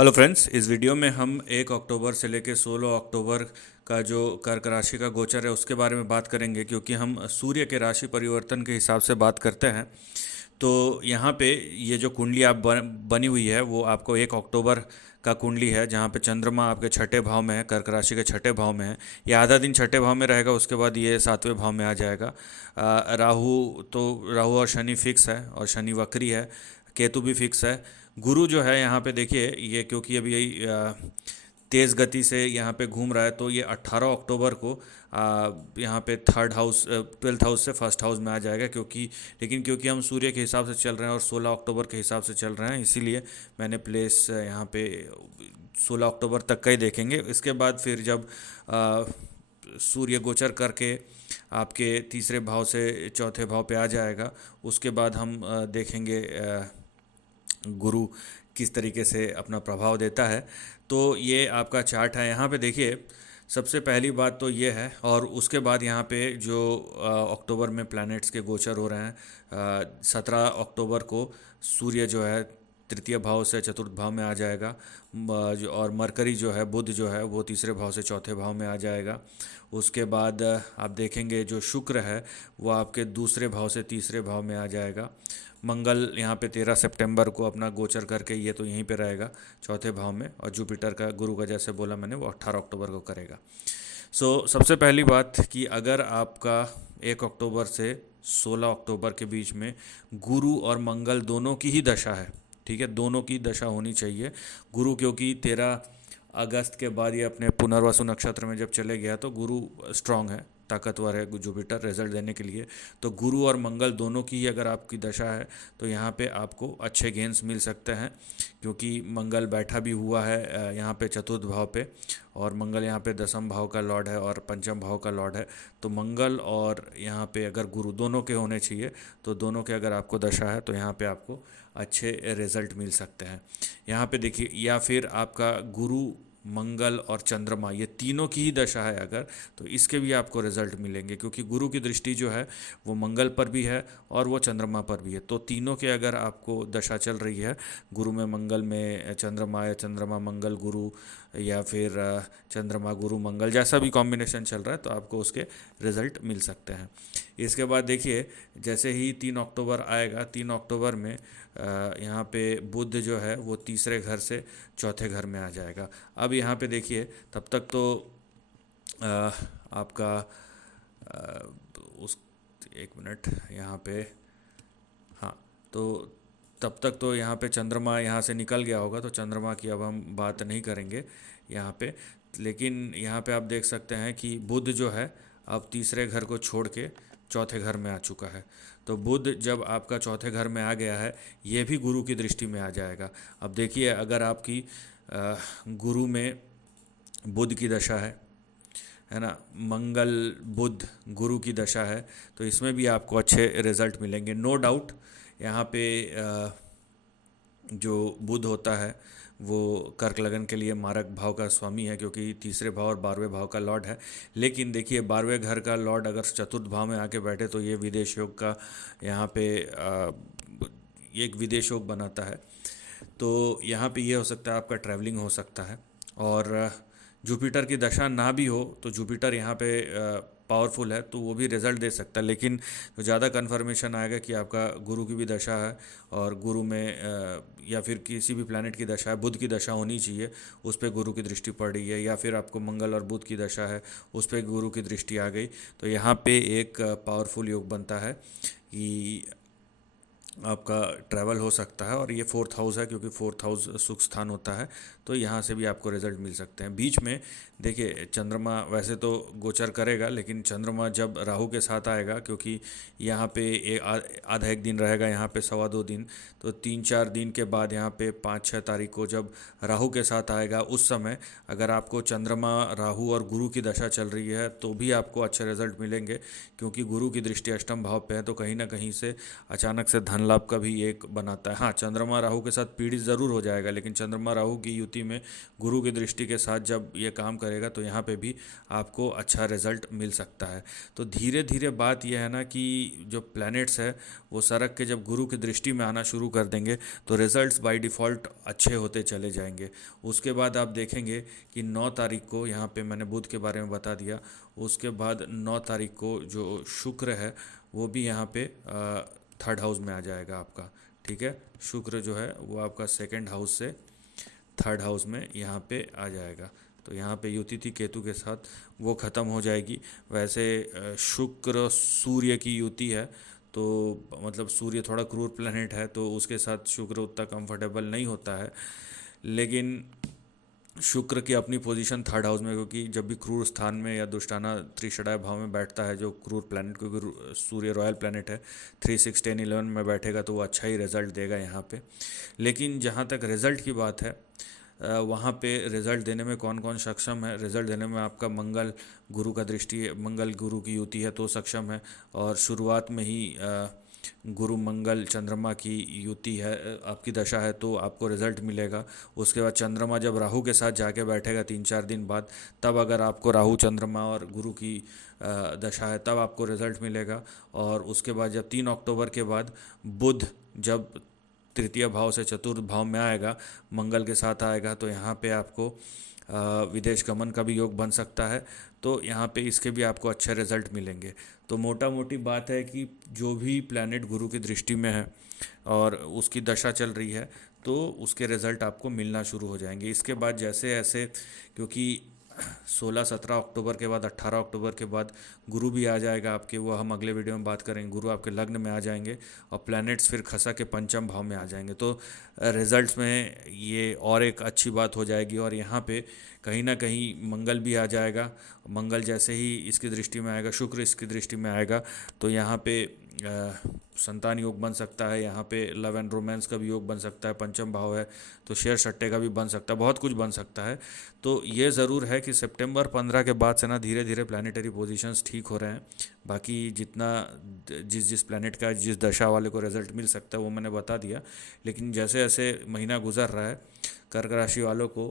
Hello friends, इस video में हम 1 अक्टूबर से लेकर 16 अक्टूबर का जो कर्क राशि का गोचर है उसके बारे में बात करेंगे, क्योंकि हम सूर्य के राशि परिवर्तन के हिसाब से बात करते हैं। तो यहाँ पे ये जो कुंडली आप बनी हुई है वो आपको 1 अक्टूबर का कुंडली है, जहाँ पे चंद्रमा आपके छठे भाव में है, कर्क राशि के छठे भाव में है। ये आधा दिन छठे भाव में रहेगा, उसके बाद ये सातवें भाव में आ जाएगा। राहु और शनि फिक्स है, और शनि वक्री है। केतु भी फिक्स है। गुरु जो है यहाँ पे देखिए, ये क्योंकि अभी यही तेज़ गति से यहाँ पे घूम रहा है, तो ये 18 अक्टूबर को यहाँ पे थर्ड हाउस 12th हाउस से फर्स्ट हाउस में आ जाएगा। क्योंकि हम सूर्य के हिसाब से चल रहे हैं और 16 अक्टूबर के हिसाब से चल रहे हैं, इसीलिए मैंने प्लेस यहाँ पे 16 अक्टूबर तक का ही देखेंगे। इसके बाद फिर जब सूर्य गोचर करके आपके तीसरे भाव से चौथे भाव पे आ जाएगा, उसके बाद हम देखेंगे गुरु किस तरीके से अपना प्रभाव देता है। तो ये आपका चार्ट है। यहाँ पे देखिए, सबसे पहली बात तो ये है, और उसके बाद यहाँ पे जो अक्टूबर में प्लैनेट्स के गोचर हो रहे हैं। 17 अक्टूबर को सूर्य जो है तृतीय भाव से चतुर्थ भाव में आ जाएगा। और मरकरी जो है, बुध जो है, वो तीसरे भाव से चौथे भाव में आ जाएगा। उसके बाद आप देखेंगे जो शुक्र है वो आपके दूसरे भाव से तीसरे भाव में आ जाएगा। मंगल यहाँ पे 13 सितंबर को अपना गोचर करके ये तो यहीं पे रहेगा चौथे भाव में। और जुपिटर का, गुरु का जैसे बोला मैंने, वो 18 अक्टूबर को करेगा। सबसे पहली बात कि अगर आपका 1 अक्टूबर से 16 अक्टूबर के बीच में गुरु और मंगल दोनों की ही दशा है, ठीक है, दोनों की दशा होनी चाहिए। गुरु क्योंकि 13 अगस्त के बाद ये अपने पुनर्वसु नक्षत्र में जब चले गया, तो गुरु स्ट्रांग है, ताकतवर है जुपिटर रिजल्ट देने के लिए। तो गुरु और मंगल दोनों की ही अगर आपकी दशा है तो यहाँ पे आपको अच्छे गेंस मिल सकते हैं, क्योंकि मंगल बैठा भी हुआ है यहाँ पे चतुर्थ भाव पे। और मंगल यहाँ पे दसम भाव का लॉर्ड है और पंचम भाव का लॉर्ड है। तो मंगल और यहाँ पे अगर गुरु दोनों के होने चाहिए, तो दोनों के अगर आपको दशा है तो यहाँ पे आपको अच्छे रिजल्ट मिल सकते हैं। यहाँ पे देखिए, या फिर आपका गुरु, मंगल और चंद्रमा, ये तीनों की ही दशा है अगर, तो इसके भी आपको रिजल्ट मिलेंगे, क्योंकि गुरु की दृष्टि जो है वो मंगल पर भी है और वो चंद्रमा पर भी है। तो तीनों के अगर आपको दशा चल रही है, गुरु में मंगल में चंद्रमा, या चंद्रमा मंगल गुरु, या फिर चंद्रमा गुरु मंगल, जैसा भी कॉम्बिनेशन चल रहा है, तो आपको उसके रिजल्ट मिल सकते हैं। इसके बाद देखिए, जैसे ही 3 अक्टूबर आएगा, 3 अक्टूबर में यहाँ पे बुध जो है वो तीसरे घर से चौथे घर में आ जाएगा। अब यहाँ पे देखिए, तब तक तो आपका उस, एक मिनट यहाँ पे, हाँ, तो तब तक तो यहाँ पे चंद्रमा यहाँ से निकल गया होगा, तो चंद्रमा की अब हम बात नहीं करेंगे यहाँ पे। लेकिन यहाँ पे आप देख सकते हैं कि बुध जो है अब तीसरे घर को छोड़ के चौथे घर में आ चुका है। तो बुध जब आपका चौथे घर में आ गया है, ये भी गुरु की दृष्टि में आ जाएगा। अब देखिए, अगर आपकी गुरु में बुध की दशा है ना, मंगल बुध गुरु की दशा है, तो इसमें भी आपको अच्छे रिजल्ट मिलेंगे, नो डाउट। यहाँ पे जो बुध होता है वो कर्क लगन के लिए मारक भाव का स्वामी है, क्योंकि तीसरे भाव और 12वें भाव का लॉर्ड है। लेकिन देखिए, 12वें घर का लॉर्ड अगर चतुर्थ भाव में आके बैठे, तो ये विदेश योग का यहाँ पे एक विदेश योग बनाता है। तो यहाँ पे ये हो सकता है आपका ट्रैवलिंग हो सकता है। और जुपिटर की दशा ना भी हो, तो जुपिटर यहाँ पे पावरफुल है, तो वो भी रिजल्ट दे सकता है। लेकिन तो ज़्यादा कन्फर्मेशन आएगा कि आपका गुरु की भी दशा है, और गुरु में या फिर किसी भी प्लैनेट की दशा है, बुध की दशा होनी चाहिए, उस पर गुरु की दृष्टि पड़ रही है, या फिर आपको मंगल और बुध की दशा है, उस पर गुरु की दृष्टि आ गई, तो यहाँ पे एक पावरफुल योग बनता है कि आपका ट्रैवल हो सकता है। और ये फोर्थ हाउस है, क्योंकि फोर्थ हाउस सुख स्थान होता है, तो यहाँ से भी आपको रिजल्ट मिल सकते हैं। बीच में देखिए, चंद्रमा वैसे तो गोचर करेगा, लेकिन चंद्रमा जब राहु के साथ आएगा, क्योंकि यहाँ पे आधा एक दिन रहेगा, यहाँ पे 2.25 दिन, तो 3-4 दिन के बाद यहाँ पे 5-6 तारीख को जब राहु के साथ आएगा, उस समय अगर आपको चंद्रमा, राहु और गुरु की दशा चल रही है, तो भी आपको अच्छे रिजल्ट मिलेंगे, क्योंकि गुरु की दृष्टि अष्टम भाव पे है, तो कहीं ना कहीं से अचानक से धन धन लाभ का भी एक बनाता है। हाँ, चंद्रमा राहु के साथ पीड़ित ज़रूर हो जाएगा, लेकिन चंद्रमा राहु की युति में गुरु की दृष्टि के साथ जब ये काम करेगा तो यहाँ पे भी आपको अच्छा रिजल्ट मिल सकता है। तो धीरे धीरे बात यह है ना कि जो प्लैनेट्स है वो सरक के जब गुरु की दृष्टि में आना शुरू कर देंगे तो रिजल्ट्स बाय डिफ़ॉल्ट अच्छे होते चले जाएंगे। उसके बाद आप देखेंगे कि 9 तारीख को, यहाँ पे मैंने बुध के बारे में बता दिया, उसके बाद 9 तारीख को जो शुक्र है वो भी यहाँ पे 3rd हाउस में आ जाएगा आपका। ठीक है, शुक्र जो है वो आपका 2nd हाउस से 3rd हाउस में यहाँ पे आ जाएगा। तो यहाँ पे युति थी केतु के साथ, वो ख़त्म हो जाएगी। वैसे शुक्र सूर्य की युति है, तो मतलब सूर्य थोड़ा क्रूर प्लैनेट है, तो उसके साथ शुक्र उतना कंफर्टेबल नहीं होता है। लेकिन शुक्र की अपनी पोजीशन 3rd हाउस में, क्योंकि जब भी क्रूर स्थान में या दुष्टाना त्रिषडाय भाव में बैठता है जो क्रूर प्लैनेट, क्योंकि सूर्य रॉयल प्लैनेट है, 3 6 10 11 में बैठेगा तो वो अच्छा ही रिजल्ट देगा यहाँ पे। लेकिन जहाँ तक रिजल्ट की बात है, वहाँ पे रिजल्ट देने में कौन कौन सक्षम है? रिजल्ट देने में आपका मंगल गुरु का दृष्टि, मंगल गुरु की युति है तो सक्षम है, और शुरुआत में ही गुरु मंगल चंद्रमा की युति है, आपकी दशा है, तो आपको रिजल्ट मिलेगा। उसके बाद चंद्रमा जब राहु के साथ जाके बैठेगा 3 4 दिन बाद, तब अगर आपको राहु चंद्रमा और गुरु की दशा है तब आपको रिजल्ट मिलेगा। और उसके बाद जब 3 अक्टूबर के बाद बुध जब 3य भाव से 4th भाव में आएगा, मंगल के साथ आएगा, तो यहाँ पे आपको विदेश गमन का भी योग बन सकता है। तो यहाँ पे इसके भी आपको अच्छे रिजल्ट मिलेंगे। तो मोटा मोटी बात है कि जो भी प्लैनेट गुरु की दृष्टि में है और उसकी दशा चल रही है तो उसके रिज़ल्ट आपको मिलना शुरू हो जाएंगे। इसके बाद जैसे ऐसे, क्योंकि 16 17 अक्टूबर के बाद 18 अक्टूबर के बाद गुरु भी आ जाएगा आपके, वो हम अगले वीडियो में बात करेंगे। गुरु आपके लग्न में आ जाएंगे और प्लैनेट्स फिर खसा के 5म भाव में आ जाएंगे, तो रिजल्ट्स में ये और एक अच्छी बात हो जाएगी। और यहाँ पे कहीं ना कहीं मंगल भी आ जाएगा। मंगल जैसे ही इसकी दृष्टि में आएगा, शुक्र इसकी दृष्टि में आएगा, तो यहाँ पे संतान योग बन सकता है। यहाँ पे लव एंड रोमांस का भी योग बन सकता है, 5म भाव है तो शेयर सट्टे का भी बन सकता है, बहुत कुछ बन सकता है। तो ये ज़रूर है कि सितंबर 15 के बाद से ना धीरे धीरे प्लानिटरी पोजीशंस ठीक हो रहे हैं। बाकी जितना जिस जिस प्लैनेट का जिस दशा वाले को रिजल्ट मिल सकता है वो मैंने बता दिया। लेकिन जैसे जैसे महीना गुजर रहा है, कर्क राशि वालों को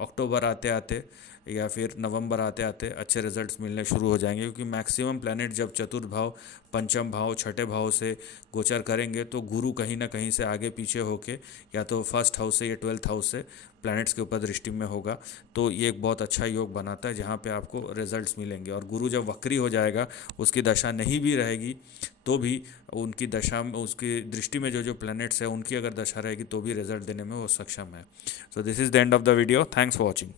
अक्टूबर आते आते या फिर नवंबर आते आते अच्छे रिजल्ट्स मिलने शुरू हो जाएंगे, क्योंकि मैक्सिमम प्लैनेट जब 4th भाव, 5म भाव, 6ठे भाव से गोचर करेंगे तो गुरु कहीं ना कहीं से आगे पीछे होके या तो 1st हाउस से या 12th हाउस से प्लैनेट्स के ऊपर दृष्टि में होगा। तो ये एक बहुत अच्छा योग बनाता है जहाँ पे आपको रिजल्ट्स मिलेंगे। और गुरु जब वक्री हो जाएगा, उसकी दशा नहीं भी रहेगी तो भी उनकी दशा में, उसकी दृष्टि में जो जो प्लैनेट्स है उनकी अगर दशा रहेगी तो भी रिजल्ट देने में वो सक्षम है। So this is the end of the video. Thanks for watching.